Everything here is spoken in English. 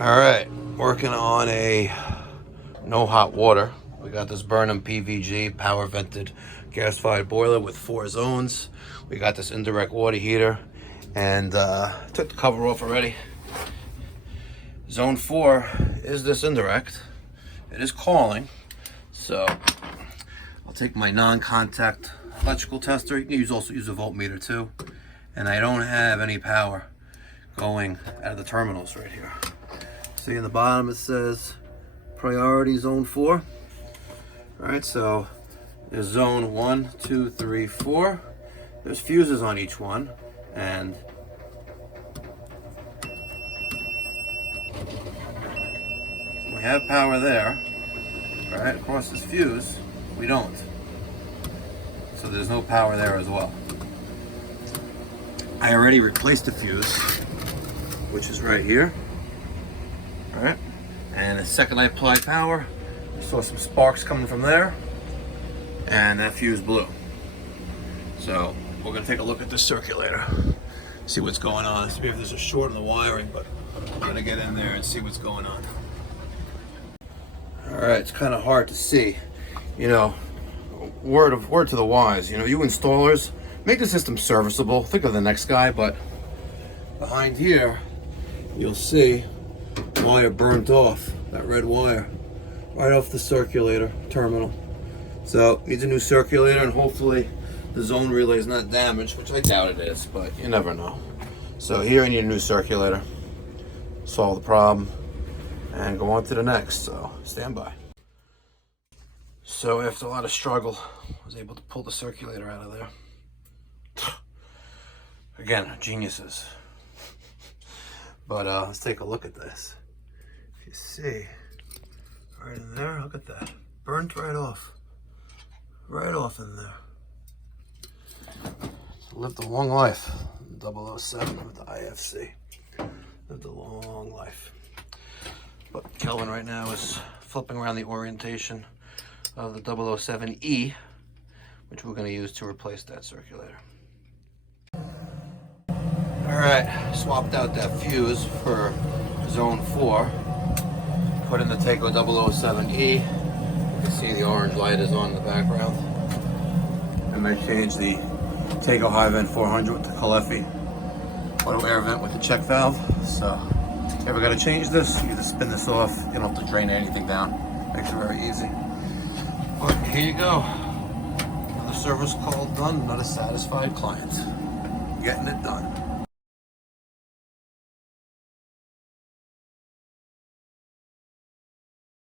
Alright, working on a no hot water. We got this Burnham PVG power vented gas fired boiler with 4 zones. We got this indirect water heater and took the cover off already. Zone 4 is this indirect. It is calling, so I'll take my non-contact electrical tester. You can also use a voltmeter too. And I don't have any power going out of the terminals right here. See in the bottom it says priority zone 4. Alright, so there's zone 1, 2, 3, 4. There's fuses on each one, and we have power there. Right across this fuse, we don't. So there's no power there as well. I already replaced the fuse, which is right here. All right, and the second I applied power, I saw some sparks coming from there, and that fuse blew. So we're gonna take a look at the circulator, see what's going on, see if there's a short in the wiring, but I'm gonna get in there and see what's going on. All right, it's kind of hard to see, you know. Word to the wise, you know, you installers, make the system serviceable. Think of the next guy, but behind here, you'll see wire burnt off, that red wire, right off the circulator terminal. So needs a new circulator, and hopefully the zone relay is not damaged, which I doubt it is, but you never know. So here I need a new circulator, solve the problem, and go on to the next, so stand by. So after a lot of struggle, I was able to pull the circulator out of there. Again, geniuses. But let's take a look at this. If you see, right in there, look at that. Burnt right off. Right off in there. Lived a long life. 007 with the IFC. Lived a long life. But Kelvin right now is flipping around the orientation of the 007E, which we're going to use to replace that circulator. Alright, swapped out that fuse for zone 4. Put in the Taco 007E. You can see the orange light is on in the background. And I changed the Taco High Vent 400 with the Calefi auto air vent with the check valve. So, if you ever got to change this, you just spin this off. You don't have to drain anything down. Makes it very easy. But here you go. Another service call done, not a satisfied client. Getting it done.